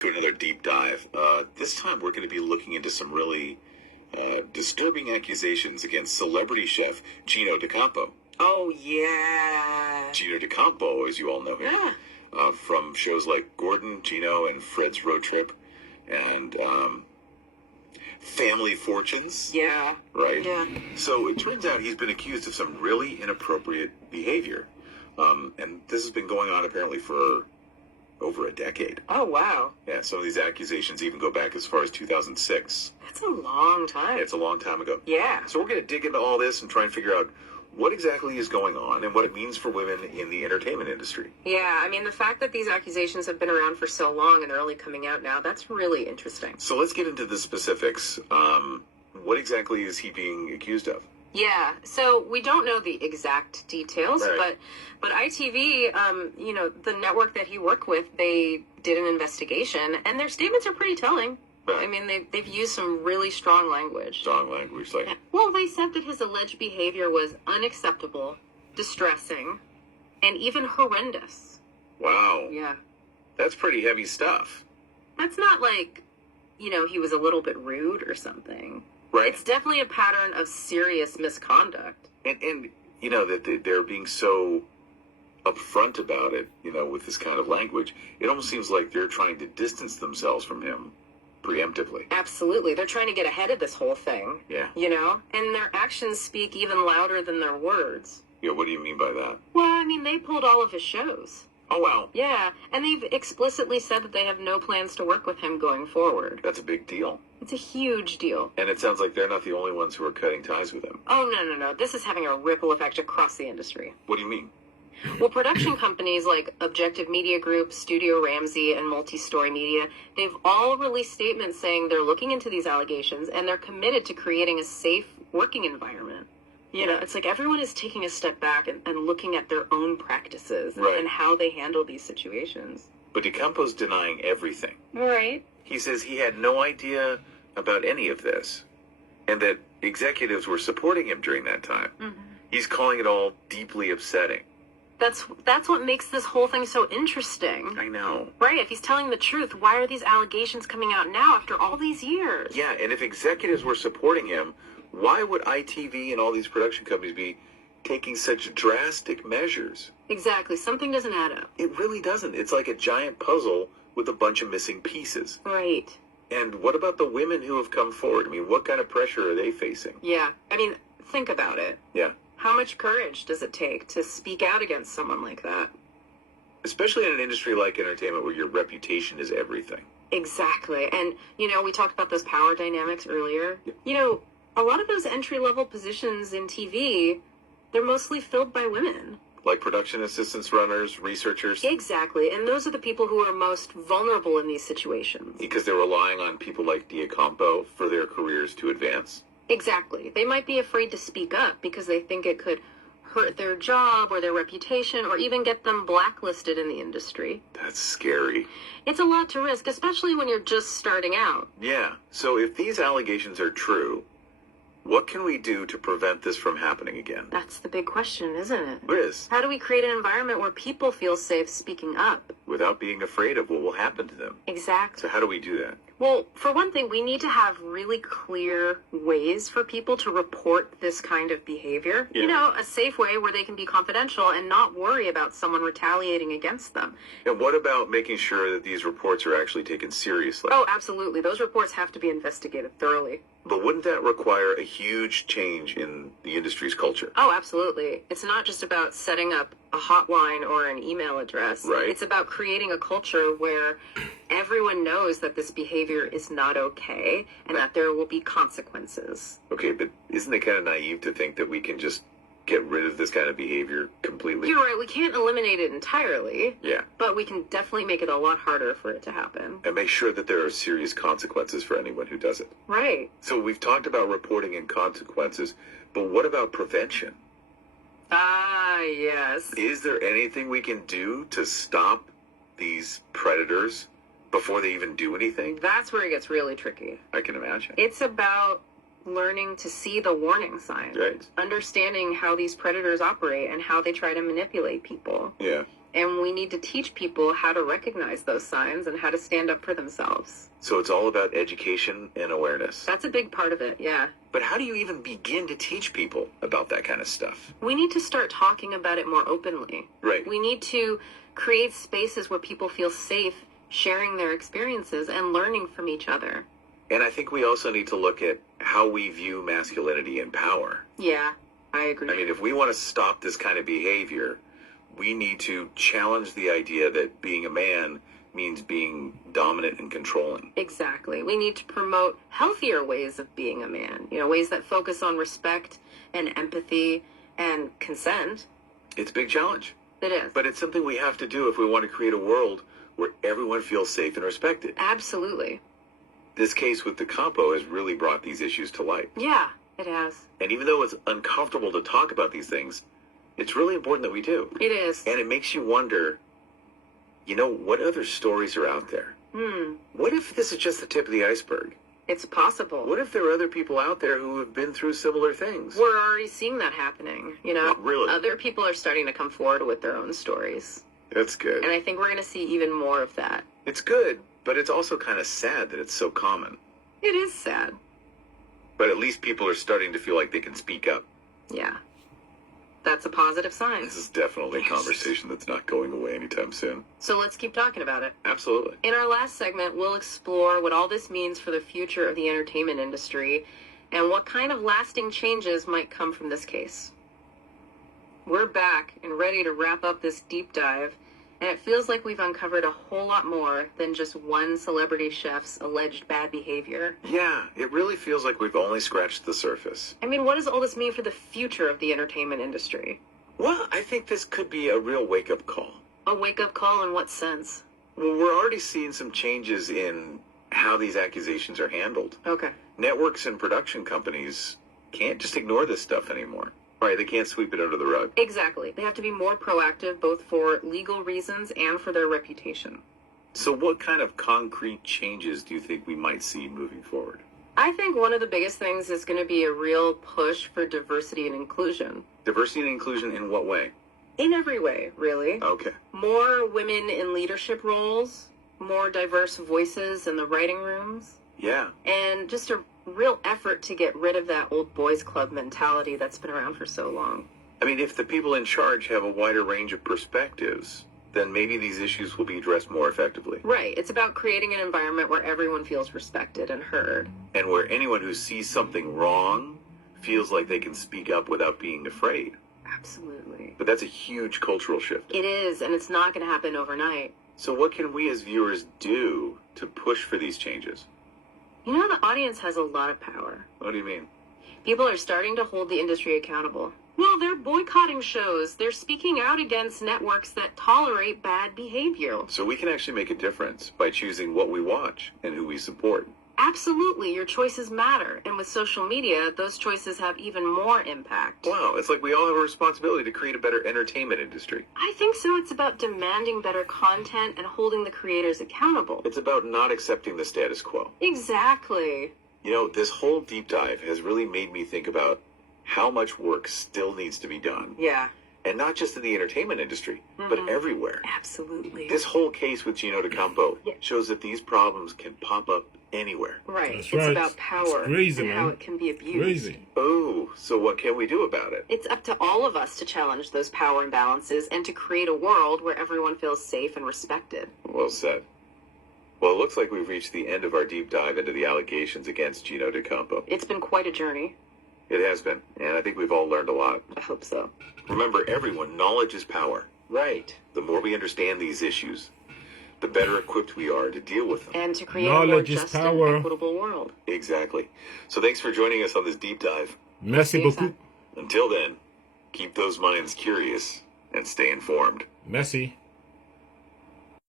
To another deep dive. This time we're going to be looking into some really disturbing accusations against celebrity chef Gino D'Acampo. Oh, yeah. Gino D'Acampo, as you all know him, from shows like Gordon, Gino, and Fred's Road Trip, and Family Fortunes. Yeah. Right? Yeah. So it turns out he's been accused of some really inappropriate behavior. And this has been going on apparently for over a decade. Oh, wow. Yeah, some of these accusations even go back as far as 2006. That's a long time. It's a long time ago. Yeah. So we're going to dig into all this and try and figure out what exactly is going on and what it means for women in the entertainment industry. Yeah, I mean, the fact that these accusations have been around for so long and they're only coming out now, that's really interesting. So let's get into the specifics. What exactly is he being accused of? Yeah, so we don't know the exact details, Right. but ITV, the network that he worked with, they did an investigation, and their statements are pretty telling. Right. I mean, they've used some really strong language. Strong language, like... Well, they said that his alleged behavior was unacceptable, distressing, and even horrendous. Wow. Yeah. That's pretty heavy stuff. That's not like, he was a little bit rude or something. Right. It's definitely a pattern of serious misconduct. And that they're being so upfront about it, with this kind of language, it almost seems like they're trying to distance themselves from him preemptively. Absolutely. They're trying to get ahead of this whole thing. Yeah. And their actions speak even louder than their words. Yeah, what do you mean by that? Well, I mean, they pulled all of his shows. Oh, wow. Yeah, and they've explicitly said that they have no plans to work with him going forward. That's a big deal. It's a huge deal. And it sounds like they're not the only ones who are cutting ties with him. Oh, no. This is having a ripple effect across the industry. What do you mean? Well, production companies like Objective Media Group, Studio Ramsey, and Multi-Story Media, they've all released statements saying they're looking into these allegations and they're committed to creating a safe working environment. It's like everyone is taking a step back and looking at their own practices and how they handle these situations. But D'Acampo's denying everything. Right. He says he had no idea about any of this, and that executives were supporting him during that time. Mm-hmm. He's calling it all deeply upsetting. That's what makes this whole thing so interesting. I know. Right, if he's telling the truth, why are these allegations coming out now after all these years? Yeah, and if executives were supporting him, why would ITV and all these production companies be taking such drastic measures? Exactly, something doesn't add up. It really doesn't. It's like a giant puzzle with a bunch of missing pieces. Right. And what about the women who have come forward? I mean, what kind of pressure are they facing? Yeah, I mean, think about it. Yeah. How much courage does it take to speak out against someone like that? Especially in an industry like entertainment where your reputation is everything. Exactly. And, we talked about those power dynamics earlier. Yeah. A lot of those entry-level positions in TV, they're mostly filled by women. Like production assistants, runners, researchers. Exactly. And those are the people who are most vulnerable in these situations. Because they're relying on people like D'Acampo for their careers to advance. Exactly. They might be afraid to speak up because they think it could hurt their job or their reputation or even get them blacklisted in the industry. That's scary. It's a lot to risk, especially when you're just starting out. Yeah. So if these allegations are true, what can we do to prevent this from happening again? That's the big question, isn't it? It is. How do we create an environment where people feel safe speaking up? Without being afraid of what will happen to them. Exactly. So how do we do that? Well, for one thing, we need to have really clear ways for people to report this kind of behavior. Yeah. A safe way where they can be confidential and not worry about someone retaliating against them. And what about making sure that these reports are actually taken seriously? Oh, absolutely. Those reports have to be investigated thoroughly. But wouldn't that require a huge change in the industry's culture? Oh, absolutely. It's not just about setting up a hotline or an email address. Right. It's about creating a culture where everyone knows that this behavior is not okay and that there will be consequences. Okay, but isn't it kind of naive to think that we can just get rid of this kind of behavior completely? You're right. We can't eliminate it entirely. Yeah. But we can definitely make it a lot harder for it to happen. And make sure that there are serious consequences for anyone who does it. Right. So we've talked about reporting and consequences, but what about prevention? Ah, yes. Is there anything we can do to stop these predators before they even do anything? That's where it gets really tricky. I can imagine. It's about learning to see the warning signs. Right. Understanding how these predators operate and how they try to manipulate people. Yeah. And we need to teach people how to recognize those signs and how to stand up for themselves. So it's all about education and awareness. That's a big part of it, yeah. But how do you even begin to teach people about that kind of stuff? We need to start talking about it more openly. Right. We need to create spaces where people feel safe sharing their experiences and learning from each other. And I think we also need to look at how we view masculinity and power. Yeah, I agree. I mean, if we want to stop this kind of behavior, we need to challenge the idea that being a man means being dominant and controlling. Exactly. We need to promote healthier ways of being a man, ways that focus on respect and empathy and consent. It's a big challenge. It is. But it's something we have to do if we want to create a world where everyone feels safe and respected. Absolutely. This case with D'Acampo has really brought these issues to light. Yeah, it has. And even though it's uncomfortable to talk about these things, it's really important that we do. It is. And it makes you wonder, what other stories are out there? What if this is just the tip of the iceberg? It's possible. What if there are other people out there who have been through similar things? We're already seeing that happening, Really? Other people are starting to come forward with their own stories. That's good. And I think we're going to see even more of that. It's good, but it's also kind of sad that it's so common. It is sad. But at least people are starting to feel like they can speak up. Yeah. That's a positive sign. This is definitely a conversation that's not going away anytime soon. So let's keep talking about it. Absolutely. In our last segment, we'll explore what all this means for the future of the entertainment industry and what kind of lasting changes might come from this case. We're back and ready to wrap up this deep dive, and it feels like we've uncovered a whole lot more than just one celebrity chef's alleged bad behavior. Yeah, it really feels like we've only scratched the surface. I mean, what does all this mean for the future of the entertainment industry? Well, I think this could be a real wake-up call. A wake-up call in what sense? Well, we're already seeing some changes in how these accusations are handled. Okay. Networks and production companies can't just ignore this stuff anymore. Right, they can't sweep it under the rug. Exactly. They have to be more proactive, both for legal reasons and for their reputation. So what kind of concrete changes do you think we might see moving forward? I think one of the biggest things is going to be a real push for diversity and inclusion. Diversity and inclusion in what way? In every way, really. Okay. More women in leadership roles, more diverse voices in the writing rooms, Yeah. and just a real effort to get rid of that old boys club mentality that's been around for so long. I mean, if the people in charge have a wider range of perspectives, then maybe these issues will be addressed more effectively. Right. It's about creating an environment where everyone feels respected and heard. And where anyone who sees something wrong feels like they can speak up without being afraid. Absolutely. But that's a huge cultural shift. It is, and it's not going to happen overnight. So what can we as viewers do to push for these changes? The audience has a lot of power. What do you mean? People are starting to hold the industry accountable. Well, they're boycotting shows. They're speaking out against networks that tolerate bad behavior. So we can actually make a difference by choosing what we watch and who we support. Absolutely, your choices matter. And with social media, those choices have even more impact. Wow, it's like we all have a responsibility to create a better entertainment industry. I think so. It's about demanding better content and holding the creators accountable. It's about not accepting the status quo. Exactly. This whole deep dive has really made me think about how much work still needs to be done. Yeah. And not just in the entertainment industry, but everywhere. Absolutely. This whole case with Gino D'Acampo shows that these problems can pop up anywhere. Right. That's It's right. about power It's crazy, and how man. it can be abused. Crazy. Oh, so what can we do about it? It's up to all of us to challenge those power imbalances and to create a world where everyone feels safe and respected. Well said. Well, it looks like we've reached the end of our deep dive into the allegations against Gino D'Acampo. It's been quite a journey. It has been, and I think we've all learned a lot. I hope so. Remember, everyone, knowledge is power. Right. The more we understand these issues, the better equipped we are to deal with them. And to create a more Knowledge is just power. and equitable world. Exactly. So thanks for joining us on this deep dive. Merci Yes, beaucoup. Until then, keep those minds curious and stay informed. Merci.